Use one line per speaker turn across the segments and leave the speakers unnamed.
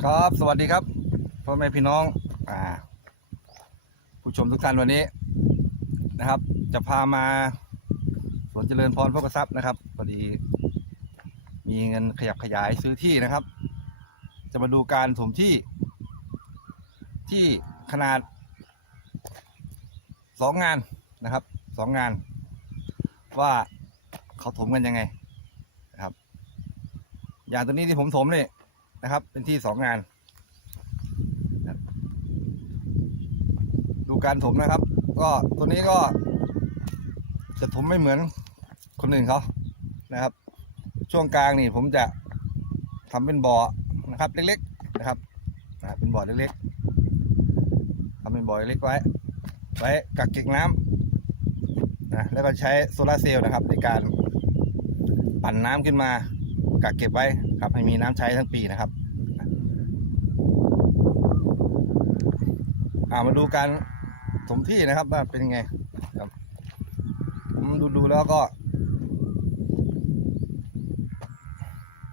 ครับสวัสดีครับพ่อแม่พี่น้องอ่าผู้ชมทุกท่านวันนี้นะครับ จะพามาสวนเจริญพรพกทรัพย์นะครับพอดี มีเงินขยับขยายซื้อที่นะครับ จะมาดูการถมที่ที่ขนาดสองงานนะครับสองงาน ว่าเขาถมกันยังไงนะครับ อย่างตัวนี้ที่ผมถมนี่ นะครับ เป็นที่สองงาน ดูการถมนะครับ ก็ตัวนี้ก็ จะถมไม่เหมือนคนอื่นเขานะครับ ช่วงกลางนี่ผมจะทำเป็นบ่อนะครับ เล็กๆนะครับเป็นบ่อเล็กๆทำเป็นบ่อเล็กไว้ ไว้กักเก็บน้ำนะแล้วก็ใช้โซลาร์เซลล์นะครับ ในการปั่นน้ำขึ้นมา กักเก็บไว้ครับให้มีน้ำใช้ทั้งปีนะครับามาดูการถมที่นะครับว่าเป็นยังไงครับผมดูดูแล้วก็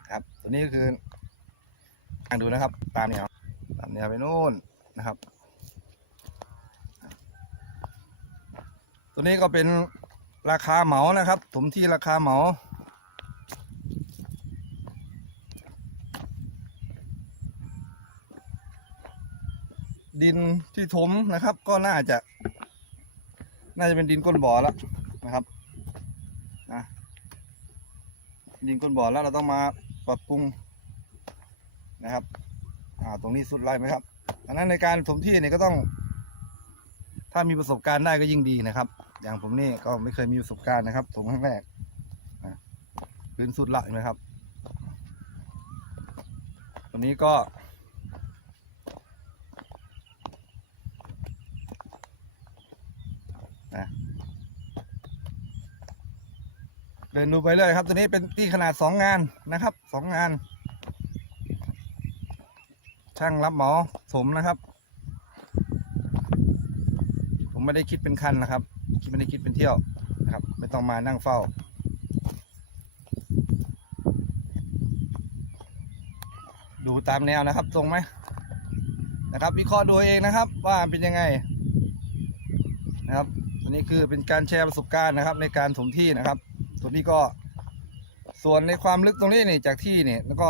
ครับตัวนี้ก็คือทางดูนะครับ ตามแนวตามแนวไปนู่นนะครับ ตัวนี้ก็เป็นราคาเหมานะครับถมที่ราคาเหมา ดินที่ถมนะครับ ก็น่าจะ น่าจะเป็นดินก้นบ่อแล้วนะครับนะดินก้นบ่อแล้วเราต้องมาปรับปรุงนะครับ อ่าตรงนี้สุดไรไหมครับดังนั้นในการถมที่เนี่ยก็ต้อง ถ้ามีประสบการณ์ได้ก็ยิ่งดีนะครับ อย่างผมนี่ก็ไม่เคยมีประสบการณ์นะครับถมครั้งแรกนะพื้นสุดละเห็นไหมครับตัวนี้ก็ เดินดูไปเลยครับ ตัวนี้เป็นที่ขนาดสองงานนะครับสองงาน ช่างรับหมาสมนะครับ ผมไม่ได้คิดเป็นคันนะครับไม่ได้คิดเป็นเที่ยวนะครับ ไม่ต้องมานั่งเฝ้าดูตามแนวนะครับตรงไหมนะครับ วิเคราะห์ดูเองนะครับ ว่าเป็นยังไงนะครับ ตัวนี้คือเป็นการแชร์ประสบการณ์นะครับ ในการถมที่นะครับ ตัวนี้ก็ ส่วนในความลึกตรงนี้นี่จากที่นี่แล้วก็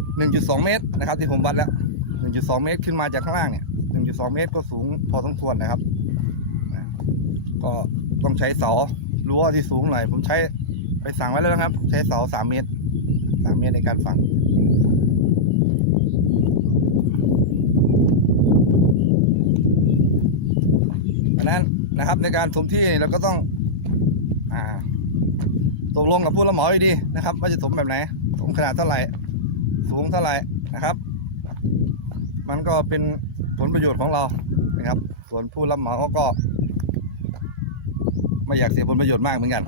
1.2เมตรนะครับ ที่ผมวัดแล้ว1.2เมตรขึ้นมาจากข้างล่างเนี่ย1.2เมตรก็สูงพอสมควรนะครับ ก็ต้องใช้เสารั้วที่สูงหน่อยผมใช้ไปสั่งไว้แล้วนะครับ ใช้เสา3เมตร3เมตรในการฝัง นั้นนะครับในการถมที่เราก็ต้องอตกลงกับผู้รับเหมาดีนะครับ ว่าจะถมแบบไหนถมขนาดเท่าไหร่สูงเท่าไหร่นะครับ มันก็เป็นผลประโยชน์ของเรานะครับ ส่วนผู้รับเหมาเขาก็ ไม่อยากเสียผลประโยชน์มากเหมือนกัน